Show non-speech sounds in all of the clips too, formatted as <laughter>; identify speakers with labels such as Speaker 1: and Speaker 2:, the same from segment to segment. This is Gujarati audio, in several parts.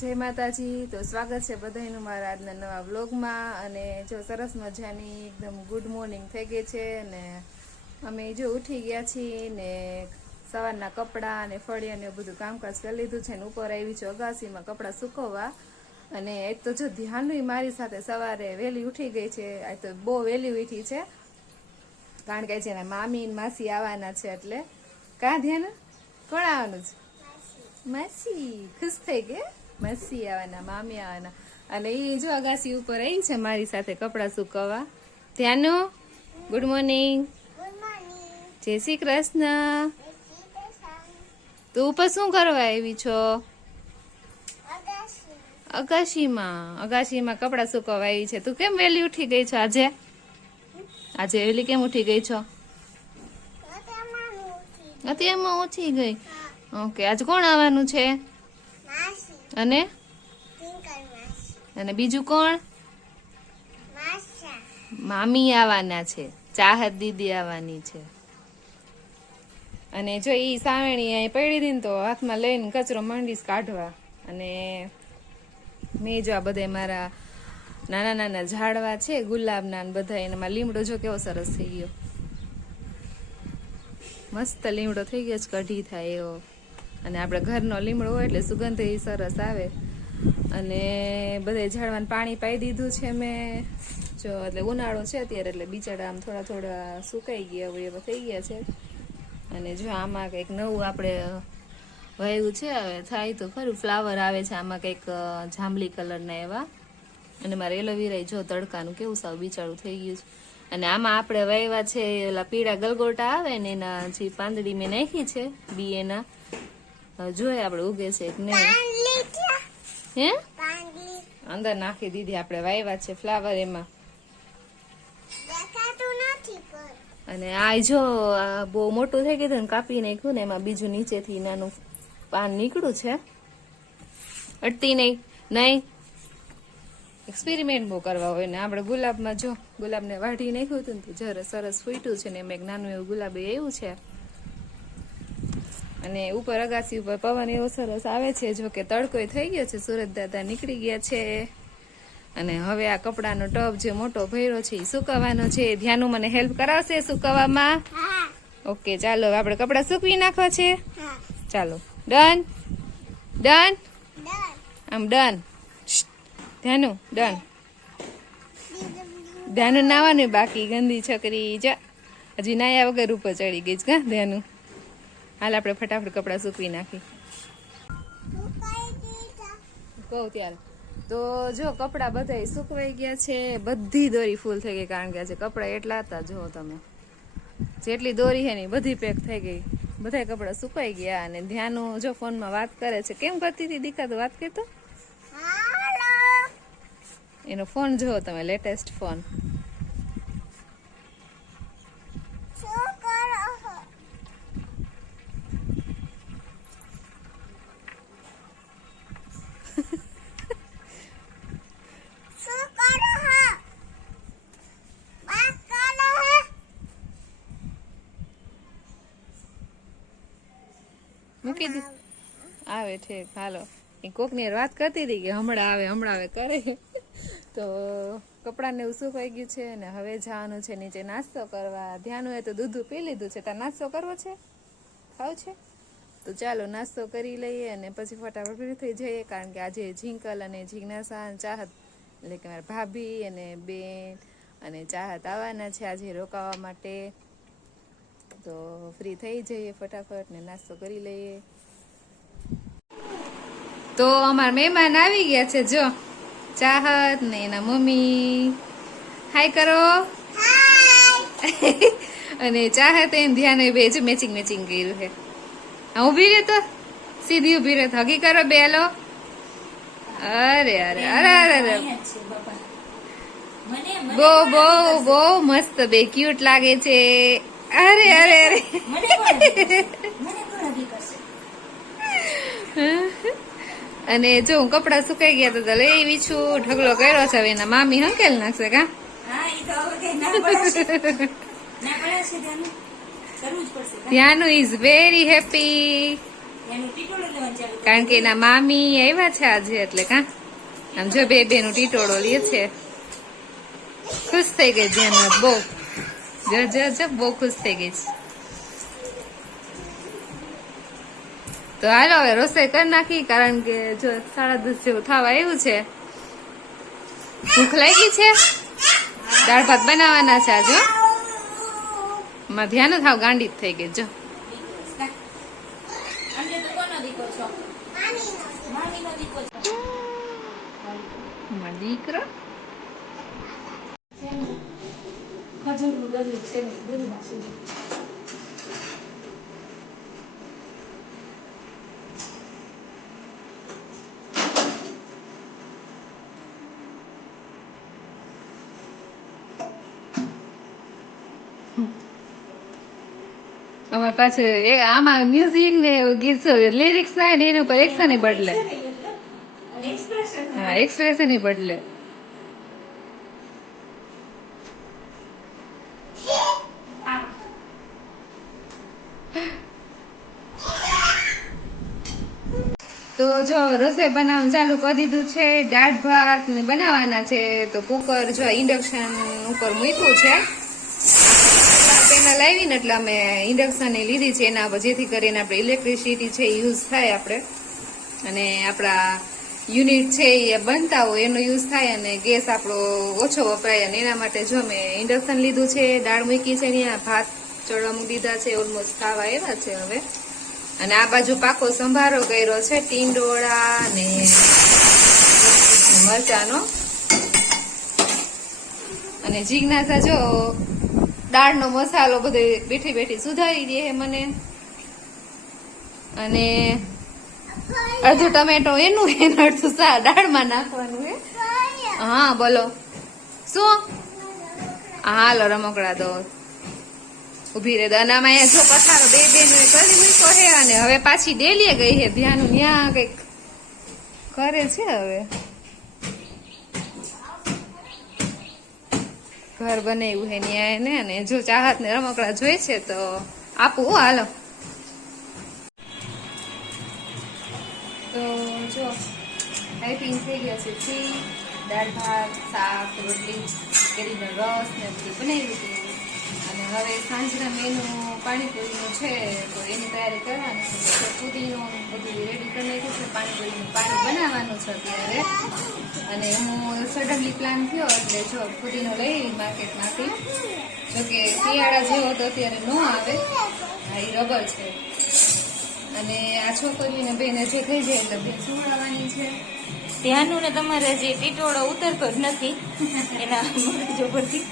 Speaker 1: જય માતાજી. તો સ્વાગત છે બધાનું મારા આજના નવા વ્લોગમાં. અને જો સરસ મજાની એકદમ ગુડ મોર્નિંગ થઈ ગઈ છે. ને અમે જો ઉઠી ગયા છીએ ને સવારના કપડાં અને ફળિયાને એવું બધું કામકાજ કરી લીધું છે ને ઉપર આવી છું અગાસીમાં કપડાં સુકવવા. અને એ તો જો ધ્યાનનું મારી સાથે સવારે વહેલી ઉઠી ગઈ છે. આ તો બહુ વહેલી ઉઠી છે. કારણ કે છે મામી માસી આવવાના છે એટલે. કાં ધ્યાન? કોણ આવવાનું છે? માસી. ખુશ થઈ ગઈ? માસી આવવાના મામી આવવાના અને એ જો અગાસી ઉપર આવી છે મારી સાથે કપડાં સુકવવા. ધ્યાનો ગુડ મોર્નિંગ. જય શ્રી કૃષ્ણ. તું ઉપર શું કરવા આવી છો? અગાશીમાં અગાશીમાં કપડાં સુકવવા આવી છે. તું કેમ વહેલી ઉઠી ગઈ છો આજે? આજે વહેલી કેમ ઉઠી ગઈ છો? અત્યારમાં ઉઠી ગઈ. ઓકે. આજે કોણ આવવાનું છે? અને? અને બીજું કોણ? મામી આવવાના છે. ચાહત દીદી આવવાની છે. અને જો એ સાવેણી અહીં પડી હતી ને તો હાથમાં લઈને કચરો માંડીશ કાઢવા. અને મેં જો આ બધા મારા નાના નાના ઝાડવા છે ગુલાબના બધા એનામાં લીમડો જો કેવો સરસ થઈ ગયો. મસ્ત લીમડો થઈ ગયો છે કઢી થાય એવો. અને આપણે ઘરનો લીમડો હોય એટલે સુગંધ એ સરસ આવે. અને બધે ઝાડવાને પાણી પાઈ દીધું છે મેં. જો, એટલે ઉનાળો છે અત્યારે, એટલે બિચારા આમ થોડા થોડા સુકાઈ ગયા હોય એવા થઈ ગયા છે. અને જો, આમાં કંઈક નવું આપણે વાવ્યું છે, હવે થાય તો ખરું. ફ્લાવર આવે છે, આમાં કંઈક જાંબલી કલરના એવા. અને મારે એલોવેરા જો તડકાનું કેવું સાવ બિચારું થઈ ગયું છે. અને આમાં આપણે વાવ્યા છે ઓલા પીળા ગલગોટા આવે ને એના જે પાંદડી મેં નાખી છે, બી એના. જોઈએ આપણે ઉગે છે કે નહીં? હે? અંદર નાખી દીધી આપણે વાવ્યા છે ફ્લાવર એમાં. અને આ જો આ બહુ મોટું થઈ ગયું ને કાપી નાખ્યું ને એમાં બીજું નીચેથી નાનું પાન નીકળ્યું છે. અટતી નહીં નહીં. એક્સપેરિમેન્ટ બહુ કરવા હોય ને આપણે ગુલાબમાં જો ગુલાબને વાઢી નાખ્યું હતું ને તો જરા સરસ ફૂટ્યું છે ને એમાં એક નાનું એવું ગુલાબી એવું છે. અને ઉપર અગાસી ઉપર પવન એવો સરસ આવે છે. જો કે તડકોય થઈ ગયો છે. સુરત દાદા નીકળી ગયા છે. અને હવે આ કપડાનો ટબ જે મોટો ભર્યો છે એ સુકાવાનો છે. ધ્યાનું મને હેલ્પ કરાવશે સુકવવામાં? ઓકે ચાલો આપણે કપડાં સૂકવી નાખવા છે. ચાલો. ડન ડન આમ ડન ધ્યાનું ડન ધ્યાનુ નાવાનું બાકી ગંદી છકરી. જા. હજી નાયા વગર ઉપર ચડી ગઈ છે કા ધ્યાનું? હાલ આપણે ફટાફટ કપડાં સૂકવી નાખી. કહું ત્યારે. તો જો કપડાં બધા સુકવાઈ ગયા છે બધી દોરી ફૂલ થઈ ગઈ કારણ કે આજે કપડાં એટલા હતા જો તમે. જેટલી દોરી છે ને બધી પેક થઈ ગઈ. બધા કપડાં સુકાઈ ગયા અને ધ્યાનો જો ફોનમાં વાત કરે છે કેમ કરતી હતી દીકા તો વાત કરતો? એનો ફોન જુઓ તમે લેટેસ્ટ ફોન. મૂકી આવે, ઠીક, હાલો. એ કોકની વાત કરતી હતી કે હમણાં આવે હમણાં આવે, કરે. તો કપડાને એવું સુકાઈ ગયું છે ને હવે જવાનું છે નીચે નાસ્તો કરવા. ધ્યાન હોય તો દૂધ પી લીધું છે. તાર નાસ્તો કરવો છે? ખાવ છે? તો ચાલો, નાસ્તો કરી લઈએ અને પછી ફટાફટ થઈ જઈએ કારણ કે આજે ઝીંકલ અને જીજ્ઞાસા અને ચાહત. એટલે કે મારા ભાભી અને બેન અને ચાહત આવવાના છે આજે રોકાવા માટે. તો ફ્રી થઈ જઈએ ફટાફટ ને નાસ્તો કરી લઈએ. તો અમારા મહેમાન આવી ગયા છે જો. ચાહત ને એના મમ્મી. હાય કરો. <laughs> અને ચાહત એને ધ્યાન બે જ મેચિંગ મેચિંગ કર્યું છે. હા ઊભી રહે તો. સીધી ઊભી રહે હગી કરો બે લો. અરે અરે અરે અરે અરે. બહુ બહુ બહુ મસ્ત બે ક્યુટ લાગે છે. અરે અરે અરે. અને જો હું કપડા સુકાઈ ગયા તો આવી છું. ઢગલો કર્યો છે હવે એના મામી હંકેલ નાખશે કા? ધ્યાનું. Is very happy. કારણ કે એના મામી આવ્યા છે આજે એટલે કા? આમ જો બે બે નું ટીટોળો લે છે. ખુશ થઈ ગઈ ધ્યાન બહુ. જો જો જો બહુ ખુશ થઈ ગઈ છે. તો હાલો હવે રસોઈ કરી નાખી કારણ કે જો સાડા દસ જેવું થવા આવ્યું છે. ભૂખ લાગી છે. દાળ ભાત બનાવવાના છે આજે. માં ધ્યાન થાવ ગાંડી થઈ ગઈ જો.
Speaker 2: દીકરો? છો મામીનો 물이 છો
Speaker 1: મારો દીકરો
Speaker 2: ખજૂરનું ગજુ છે ને બધું નાખી દે.
Speaker 1: અમારે પાછું એ આમાં મ્યુઝિક ને ગીત લિરિક્સ થાય ને એના ઉપર એક્શન બદલે. હા એક્સપ્રેશન બદલે. જો રસોઈ બનાવવાનું ચાલુ કરી દીધું છે, દાળ ભાત ને બનાવવાના છે, તો કુકર જો ઇન્ડક્શન ઉપર મૂક્યું છે. પેનલ લાવીને એટલે અમે ઇન્ડક્શન લીધી છે, એના જેથી કરીને આપણે ઇલેક્ટ્રિસિટી છે યુઝ થાય આપણે. અને આપણા યુનિટ છે એ બનતા હોય એનો યુઝ થાય અને ગેસ આપણો ઓછો વપરાય અને એના માટે જો અમે ઇન્ડક્શન લીધું છે, દાળ મૂકી છે ત્યાં ભાત ચડવા મૂકી દીધા છે ઓલમોસ્ટ ખાવા એવા છે હવે. અને આ બાજુ પાકો સંભારો કર્યો છે, ટીંડોળા ને મરચાનો. અને જિજ્ઞાસા જો, દાળનો મસાલો બધો બેઠી બેઠી સુધારી દે મને. અને અડધું ટમેટો એનું એનું અડધું સા દાળમાં નાખવાનું હે. હા, બોલો. શું? હાલો, રમકડા દો ઊભી રે અહીંયા જો પથારો બે બે નો કરી મૂકો હે અને હવે પાછી ડેલીએ ગઈ હે ધ્યાન ન્યા કંઈક કરે છે હવે. ઘર બનાવ્યું હે ન્યાય ને, અને જો ચાહત ને રમકડા જોઈ છે તો આપું હું હાલો. તો જો ટાઈપિંગ થઈ ગયા છે. દાળ, ભાત, શાક, રોટલી, કેરીનો રસ ને બધું બનાવ્યું હતું હવે સાંજના મેનુ પાણીપુરીનું છે તો એની તૈયારી કરવાની છે. તો પુદીનું બધું રેડી કરી નાખ્યું છે. પાણીપુરીનું પાણી બનાવવાનું છે અત્યારે. અને હું સડનલી પ્લાન થયો એટલે જો પુદીનો લઈ માર્કેટમાંથી જોકે શિયાળા જેવો તો અત્યારે ન આવે. હા એ રબર છે. અને આ છોકરીને બેને જે થઈ જાય એટલે બે સુવડાવવાની છે.
Speaker 2: ત્યાંનું ને તમારે જે ટીટોળો ઉતરતો જ નથી. <laughs> એના મગજ ઉપરથી.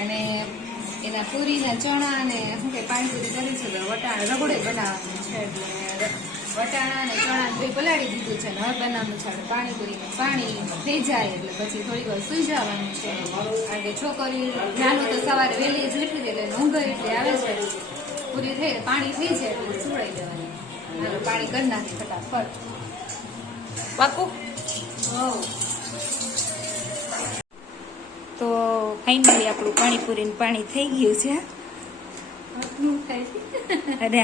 Speaker 1: અને એના પૂરીના ચણા અને શું કે પાણીપુરી કરી છે વટાણા રગડે બનાવવાનું છે એટલે વટાણા અને ચણા ભાઈ પલાળી દીધું છે ને હવે બનાવવાનું છે. આપણે પાણીપુરીનું પાણી થઈ જાય એટલે પછી થોડી વાર સુઈ જવાનું છે. કારણ કે છોકરી નાનું તો સવારે વહેલી જ ઉઠી એટલે ઊંઘ એટલે આવે છે. પૂરી થઈ પાણી થઈ જાય એટલે સુવડાઈ દેવાની. પાણી કરી નાખી ફટાફટ.
Speaker 2: પાકું? તો ફાઇનલી આપણું પાણીપુરી પાણી થઈ ગયું છે. અરે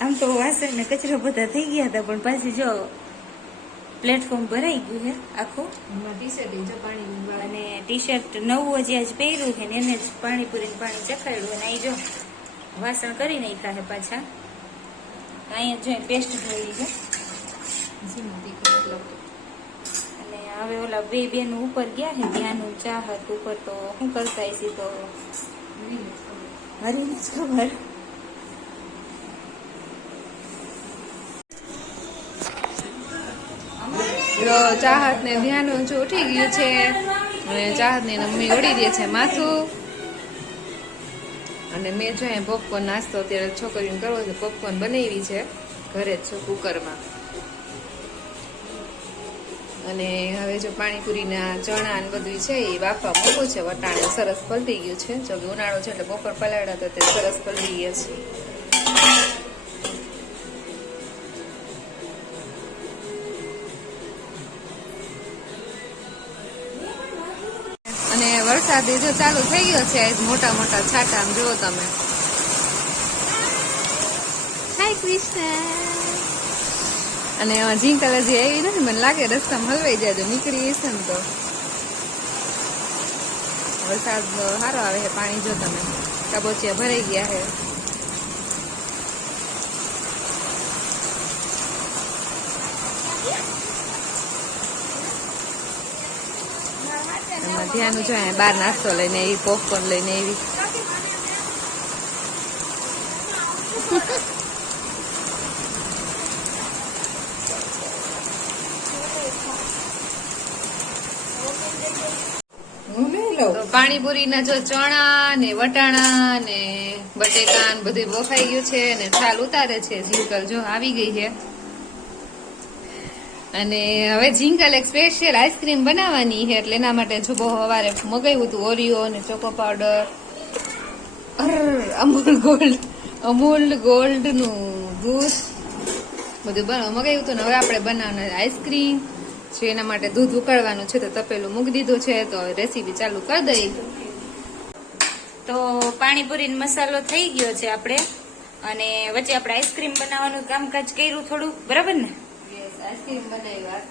Speaker 2: આમ તો વાસણ ને કચરો બધા થઈ ગયા હતા પણ પાછી જો પ્લેટફોર્મ ભરાઈ ગયું છે આખું. અને ટી શર્ટ નવું હજી આજ પહેર્યું છે ને એને જ પાણીપુરીને પાણી ચખાડ્યું અને અહીં જો વાસણ કરી નાખ્યા છે પાછા. અહીંયા જો પેસ્ટ ધોઈ છે. હવે ઓલા બે બેન ઉપર ગયા છે ધ્યાનનું ચાહત ઉપર તો શું કરતા હશે તો? હરીને જ ખબર.
Speaker 1: ચાહત ને ધ્યાન ઊંચું ઉઠી ગયું છે અને ચાહતની મમ્મી ઓળી દે છે માથું. અને મેં જો પોપકોર્ન નાસ્તો અત્યારે છોકરીને કરવો છે પોપકોર્ન બનાવી છે ઘરે જ છું કુકરમાં. અને હવે જો પાણીપુરીના ચણા ને બધું છે એ બાફવા મૂકું છે. વટાણે સરસ પલટી ગયું છે. જો કે ઉનાળો છે એટલે બપોર પલાળ્યા તો તે સરસ પલટી ગયા છે. અને વરસાદ જો ચાલુ થઈ ગયો છે મોટા મોટા છાંટા આમ જુઓ તમે. કૃષ્ણ અને એમાં ઝીંકલ હજી આવી નથી, મને લાગે રસ્તામાં હલવાઈ જાય નીકળી છે ને તો. વરસાદ સારો આવે છે, પાણી જો તમે. કબોચિયા ભરાઈ ગયા છે. ધ્યાન જો બહાર નાસ્તો લઈને એવી પોપકોર્ન લઈને એવી
Speaker 3: હું લઈ લઉં
Speaker 1: તો પાણીપુરીના જો ચણા ને વટાણા ને બટેકા ને બધું બફાઈ ગયું છે અને છાલ ઉતારે છે, ઝીંકલ જો આવી ગઈ છે. અને હવે ઝીંકલ એક સ્પેશિયલ આઈસ્ક્રીમ બનાવવાની છે, એટલે એના માટે જો બહુ સવારે મગાવ્યું હતું ઓરિયો ને choco powder. Amul gold Amul ગોલ્ડનું દૂધ બધું મગાવ્યું હતું ને, હવે આપણે બનાવવાનું આઈસ્ક્રીમ. છે એના માટે દૂધ ઉકાળવાનું છે તો તપેલું મૂકી દીધું છે તો રેસીપી ચાલુ કરી દઈ
Speaker 2: તો પાણીપુરીનો મસાલો થઈ ગયો છે આપણે અને વચ્ચે આપણે આઈસ્ક્રીમ બનાવવાનું કામકાજ કર્યું થોડું બરાબર ને?
Speaker 1: આઈસ્ક્રીમ બનાવ્યું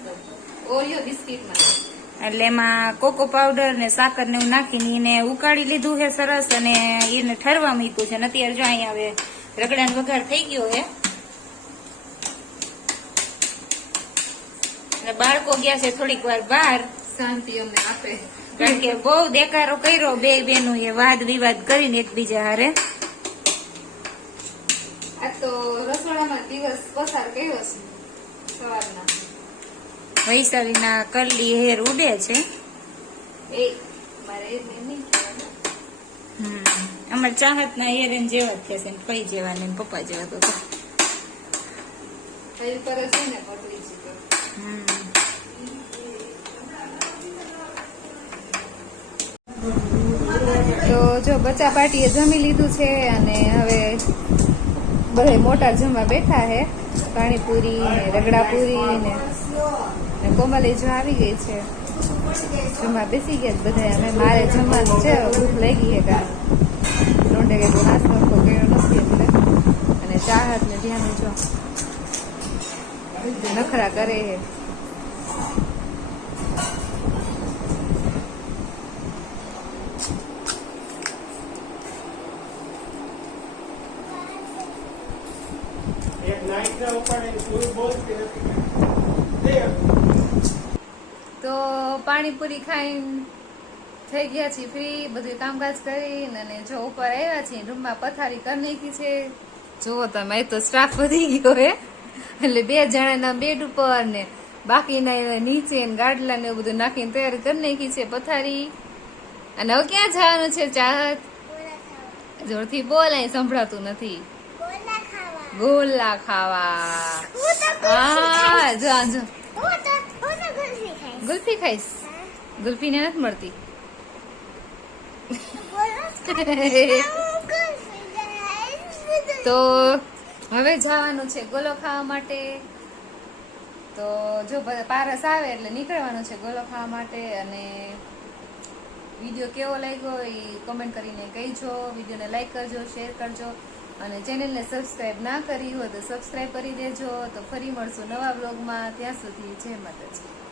Speaker 1: ઓરિયો બિસ્કીટમાં
Speaker 2: એટલે એમાં કોકો પાવડર ને સાકર ને એવું નાખીને એને ઉકાળી લીધું છે સરસ અને એને ઠરવા મૂક્યું છે અને અત્યારે જો અહીંયા હવે રગડાનો વઘાર થઈ ગયો છે. અને બાળકો ગયા છે થોડીક વાર બહાર
Speaker 1: શાંતિ અમને આપે
Speaker 2: કારણ કે બહુ દેકારો કર્યો બે બેનો એ વાદ વિવાદ કરીને એકબીજા હારે
Speaker 1: આ તો રસોડામાં દિવસ પસાર કર્યો છે સવારના
Speaker 2: વૈશાલીના કરલી હેર ઉડે છે
Speaker 1: એ મારે.
Speaker 2: હમ. અમારા ચાહતના હેરેન જેવા જ થશે ને ફઈ જેવા ને પપ્પા જેવા
Speaker 1: ને તો.
Speaker 2: હમ.
Speaker 1: તો જો બચ્ચા પાર્ટીએ જમી લીધું છે અને હવે બધા મોટા જમવા બેઠા છે પાણીપુરી ને રગડાપુરી ને કોમલે જો આવી ગઈ છે. જમવા બેસી ગયા બધા અમે મારે જમવાનું છે ભૂખ લાગી છે કા લોંડે કે નાસ્તો તો કર્યો નથી એટલે. અને ચાહત ને ધ્યાન જો. નખરા કરે છે તો પાણીપુરી ખાઈને થઈ ગયા છીએ ફ્રી બધું કામકાજ કરીને અને જો ઉપર આવ્યા છીએ, રૂમમાં પથારી કરી નાખી છે. જુઓ તમે તો સ્ટાફ વધી ગયો હે. એટલે બે જણાના બેડ ઉપર ને બાકીના નીચે ને ગાડલા ને બધું નાખીને તૈયાર કરી નાખી છે પથારી. અને હવે ક્યાં જવાનું છે, ચાહત? જોરથી બોલ અહીં સંભળાતું નથી. ગોલા ખાવા. હા, જો, આ ગુલ્ફી ખાઈશ. ગુલ્ફી ને નથી મળતી. તો હવે જવાનું છે ગોલો ખાવા માટે. તો જો પારસ આવે એટલે નીકળવાનું છે ગોલો ખાવા માટે અને વીડિયો કેવો લાગ્યો એ કમેન્ટ કરીને કહીજો. વિડીયોને લાઈક કરજો શેર કરજો. અને ચેનલને સબસ્ક્રાઈબ ના કરી હોય તો સબસ્ક્રાઈબ કરી દેજો. તો ફરી મળશું નવા બ્લોગમાં ત્યાં સુધી જય માતાજી.